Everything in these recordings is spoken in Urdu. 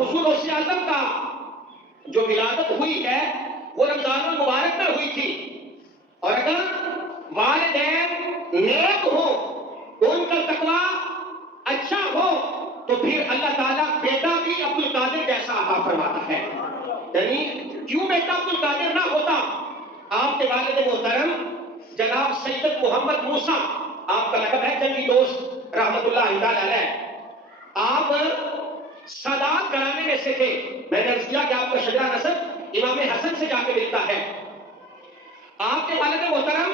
حضور غوث اعظم کا جو ولادت ہوئی ہے وہ رمضان المبارک میں ہوئی تھی، اور اگر والدین نیک ہو، ان کا تقوی اچھا ہو، تو پھر اللہ تعالیٰ بیٹا بھی عبد القادر جیسا عطا فرماتا ہے۔ یعنی کیوں بیٹا عبد القادر نہ ہوتا؟ آپ کے والد محترم جناب سید محمد موسیٰ، آپ کا لقب ہے جنگی دوست رحمت اللہ علیہ، آپ سادات گھرانے میں سے تھے۔ میں نے عرض کیا کہ آپ کا شجرہ نسب امام حسن سے جا کے ملتا ہے۔ آپ کے والد محترم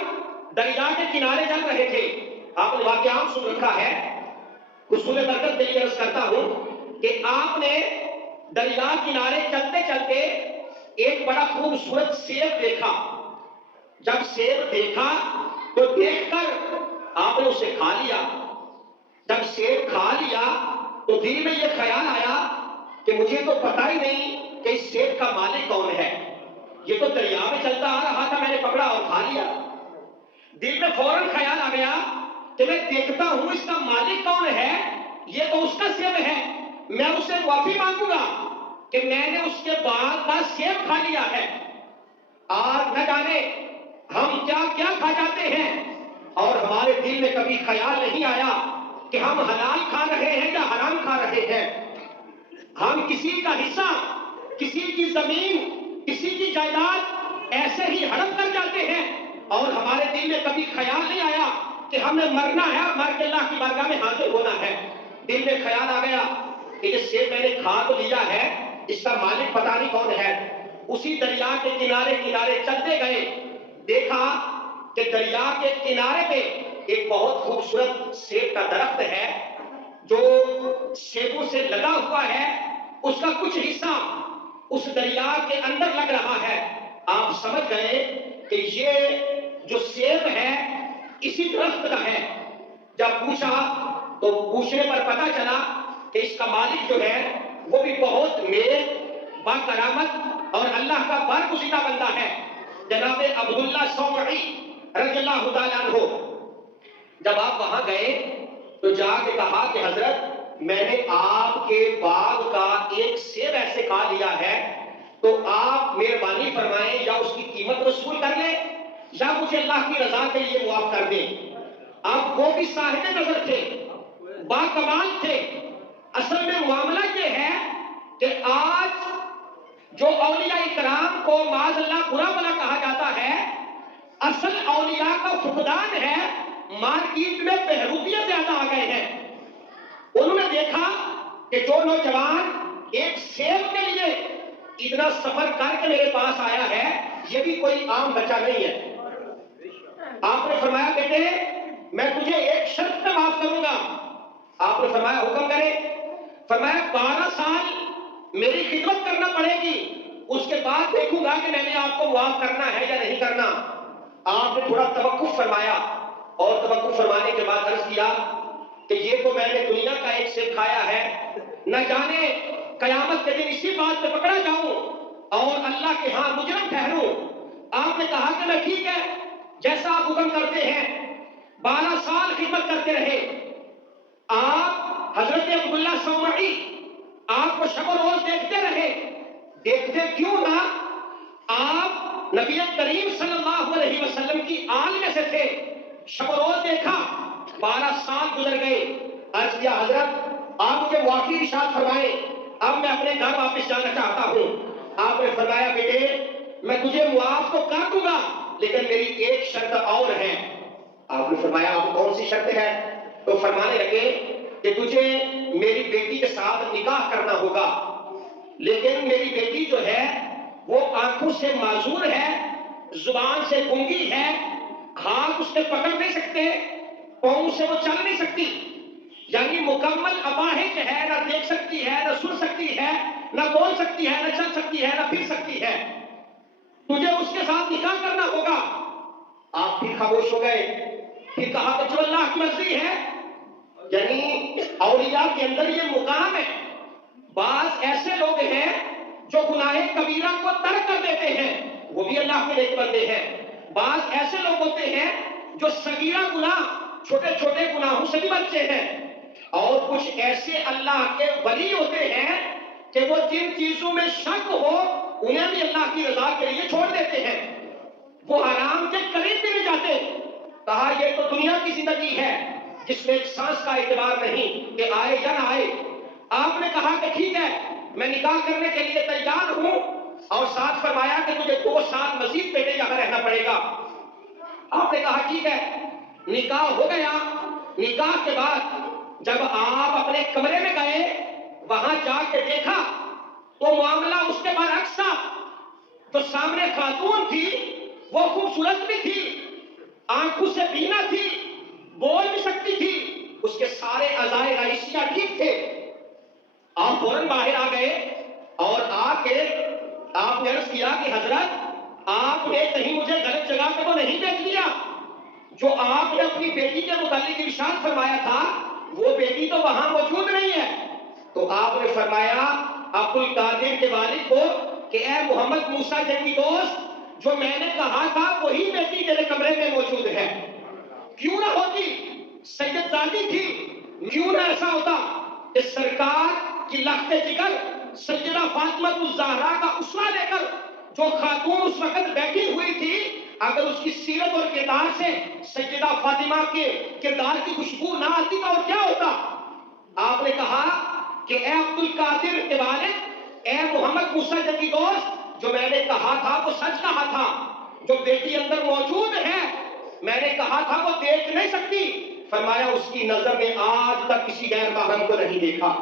دریا کے کنارے چل رہے تھے، آپ نے واقعہ عام سن رکھا ہے، حصول برکت کے لیے عرض کرتا ہوں کہ آپ نے دریا کنارے چلتے چلتے ایک بڑا خوبصورت سیب دیکھا۔ جب سیب دیکھا تو دیکھ کر آپ نے اسے کھا لیا۔ جب سیب کھا لیا تو دل میں یہ خیال آیا کہ مجھے تو پتہ ہی نہیں کہ اس سیب کا مالک کون ہے، یہ تو دریا میں چلتا آ رہا تھا، میں نے پکڑا اور کھا لیا۔ دل میں فوراً خیال آ گیا کہ میں دیکھتا ہوں اس کا مالک کون ہے، یہ تو اس کا سیب ہے، میں اسے معافی مانگوں گا کہ میں نے اس کے باغ کا سیب کھا لیا ہے۔ آج نہ جانے ہم کیا کیا کھا جاتے ہیں اور ہمارے دل میں کبھی خیال نہیں آیا کہ ہم حلال کھا رہے ہیں یا حرام کھا رہے ہیں۔ ہم کسی کا حصہ، کسی کی زمین، کسی کی جائیداد ایسے ہی ہڑپ کر جاتے ہیں اور ہمارے دل میں کبھی خیال نہیں آیا کہ ہمیں مرنا ہے، مر کے اللہ کی بارگاہ میں حاضر ہونا ہے۔ دل میں خیال آ گیا کہ یہ سیب میں نے کھا تو لیا ہے، اس کا مالک پتہ نہیں کون ہے۔ اسی دریا کے کنارے کنارے چلتے گئے، دیکھا کہ دریا کے کنارے پہ ایک بہت خوبصورت سیب کا درخت ہے جو سیبوں سے لگا ہوا ہے، اس کا کچھ حصہ اس دریا کے اندر لگ رہا ہے۔ آپ سمجھ گئے کہ یہ جو سیب ہے اسی درخت کا ہے۔ جب پوچھا تو پوچھنے پر پتہ چلا کہ اس کا مالک جو ہے وہ بھی بہت نیک، با کرامت اور اللہ کا برگزیدہ بندہ ہے، جناب عبداللہ صومعی رضی اللہ تعالیٰ عنہ۔ جب آپ وہاں گئے تو جا کے کہا کہ حضرت میں نے آپ کے باغ کا ایک سیب ایسے کھا لیا ہے، تو آپ مہربانی فرمائیں یا اس کی قیمت وصول کر لیں یا مجھے اللہ کی رضا کے لیے معاف کر دیں۔ آپ وہ بھی صاحب نظر تھے، با کمال تھے۔ اصل میں معاملہ یہ ہے کہ آج جو اولیاء کرام کو معاذ اللہ برا بلا کہا جاتا ہے، اصل اولیاء کا فقدان ہے۔ مارکیٹ میں بہروپیے زیادہ آ گئے ہیں۔ انہوں نے دیکھا کہ جو نوجوان ایک سیب کے لیے اتنا سفر کر کے میرے پاس آیا ہے، یہ بھی کوئی عام بچہ نہیں ہے۔ آپ نے فرمایا بیٹے میں تجھے ایک شرط پہ معاف کروں گا۔ آپ نے فرمایا حکم کرے۔ فرمایا 12 سال میری خدمت کرنا پڑے گی، اس کے بعد دیکھوں گا کہ میں نے آپ کو معاف کرنا ہے یا نہیں کرنا۔ آپ نے تھوڑا توقف فرمایا اور توقف فرمانے کے بعد عرض کیا کہ یہ تو میں نے دنیا کا ایک سیب کھایا ہے، نہ جانے قیامت کے دن اسی بات پہ پکڑا جاؤں اور اللہ کے ہاں مجرم ٹھہروں۔ آپ نے کہا کہ میں ٹھیک ہے جیسا آپ حکم کرتے ہیں۔ 12 سال خدمت کرتے رہے۔ آپ حضرت عبداللہ صومعی آپ کو شب و روز دیکھتے رہے۔ دیکھتے کیوں نہ، آپ نبی کریم صلی اللہ علیہ وسلم کی آل میں سے تھے، شب و روز دیکھا۔ 12 سال گزر گئے۔ عرض کیا حضرت آپ مجھے معافی ارشاد فرمائیں، اب میں اپنے گھر واپس جانا چاہتا ہوں۔ آپ نے فرمایا بیٹے میں تجھے معاف تو کر دوں گا لیکن میری ایک شرط اور ہے۔ آپ نے فرمایا آپ کون سی شرط ہے؟ تو فرمانے لگے کہ تجھے میری بیٹی کے ساتھ نکاح کرنا ہوگا، لیکن میری بیٹی جو ہے وہ آنکھوں سے معذور ہے، زبان سے گنگی ہے، ہاتھ اس کے پکڑ نہیں سکتے، پاؤں سے وہ چل نہیں سکتی، یعنی مکمل اپاہج ہے، نہ دیکھ سکتی ہے، نہ سن سکتی ہے، نہ بول سکتی ہے، نہ چل سکتی ہے، نہ پھر سکتی ہے، تجھے اس کے ساتھ نکاح کرنا ہوگا۔ آپ بھی خاموش ہو گئے۔ پھر کہا کہ جو اللہ کی مرضی ہے، یعنی اولیاء کے اندر یہ مقام ہے۔ بعض ایسے لوگ ہیں جو گناہ کبیرہ کو ترک کر دیتے ہیں، وہ بھی اللہ کے نیک بندے ہیں۔ بعض ایسے لوگ ہوتے ہیں جو صغیرہ گناہ، چھوٹے چھوٹے گناہوں سے بھی بچتے ہیں، اور کچھ ایسے اللہ کے ولی ہوتے ہیں کہ وہ چیزوں میں شک ہو انہیں بھی اللہ کی رضا کے لیے چھوڑ دیتے ہیں، وہ حرام کے قریب بھی نہیں جاتے۔ کہا یہ تو دنیا کی زندگی ہے جس میں ایک سانس کا اعتبار نہیں کہ آئے یا نہ آئے۔ آپ نے کہا کہ ٹھیک ہے میں نکاح کرنے کے لیے تیار ہوں، اور ساتھ فرمایا کہ تجھے 2 سال مزید بیٹے یہاں رہنا پڑے گا۔ آپ نے کہا ٹھیک ہے، نکاح ہو گیا۔ نکاح کے بعد جب آپ اپنے کمرے میں گئے، وہاں جا کے دیکھا تو معاملہ اس کے برعکس تھا۔ تو سامنے خاتون تھی، وہ خوبصورت بھی تھی، آنکھوں سے بینا تھی، بول بھی سکتی تھی، اس کے سارے اعضائے رئیسیہ ٹھیک تھے۔ آپ فوراً باہر آ گئے اور آ کے آپ نے عرض کیا کہ حضرت آپ نے کہیں مجھے غلط جگہ پہ تو نہیں بھیج دیا؟ جو آپ نے اپنی بیٹی کے متعلق ارشاد فرمایا تھا وہ بیٹی تو وہاں موجود نہیں ہے۔ تو آپ نے فرمایا عبد القادر کے والد کو کہ اے محمد موسیٰ جنگی دوست، جو میں نے کہا تھا وہی بیٹی تیرے کمرے میں موجود ہے۔ کیوں نہ ہوتی، سید زادی تھی، کیوں نہ ایسا ہوتا کہ سرکار کی لخت جگر سیدہ فاطمہ الزہرا کا اسوہ لے کر جو خاتون اس وقت بیٹھی ہوئی تھی، اگر اس کی سیرت اور کردار سے سیدہ فاطمہ کے کردار کی خوشبو نہ آتی تو اور کیا ہوتا؟ آپ نے کہا کہ اے عبد القادر کے والد، اے محمد موسیٰ جنگی دوست، جو میں نے کہا تھا وہ سچ کہا تھا، جو بیٹی اندر موجود ہے میں نے کہا تھا وہ دیکھ نہیں سکتی۔ فرمایا اس کی نظر نے آج تک کسی غیر محرم کو نہیں دیکھا۔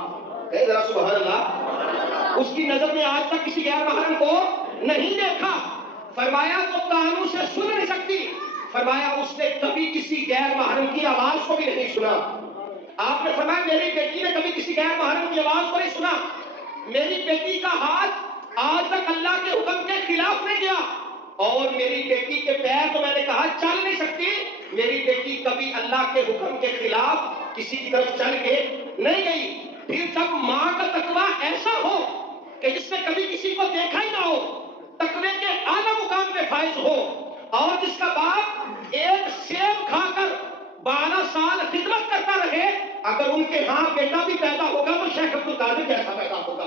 اے ذرا سبحان اللہ، اس کی نظر نے آج تک کسی غیر محرم کو نہیں دیکھا۔ فرمایا تو کانوں سے سن نہیں سکتی، فرمایا اس نے کبھی کسی غیر محرم کی آواز کو بھی نہیں سنا۔ آپ نے فرمایا میری بیٹی نے کبھی کسی غیر محرم کی آواز کو نہیں سنا، میری بیٹی کا ہاتھ آج تک اللہ کے حکم کے خلاف نہیں گیا، اور میری بیٹی کے پیر تو میں نے کہا چل نہیں سکتی، میری بیٹی کبھی اللہ کے حکم کے خلاف کسی کی طرف چل کے نہیں گئی۔ پھر جب ماں کا تقویٰ ایسا ہو کہ جس نے کبھی کسی کو دیکھا ہی نہ ہو، تقوی کے اعلیٰ مقام پہ فائز ہو، اور جس کا باپ ایک سیب کھا کر 12 سال خدمت کرتا رہے، اگر ان کے ہاں بیٹا بھی پیدا ہوگا تو شیخ عبد القادر جیسا پیدا ہوگا۔